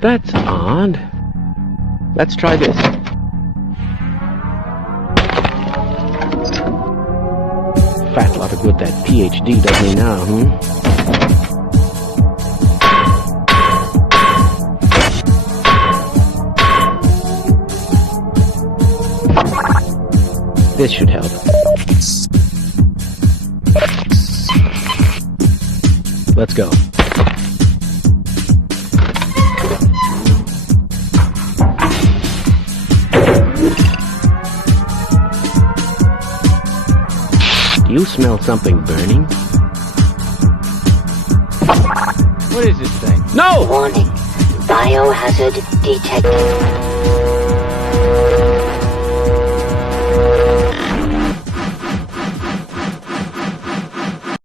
That's odd. Let's try this. Fat lot of good that PhD does me now, This should help. Let's go. Do you smell something burning? What is this thing? No! Warning. Biohazard detected.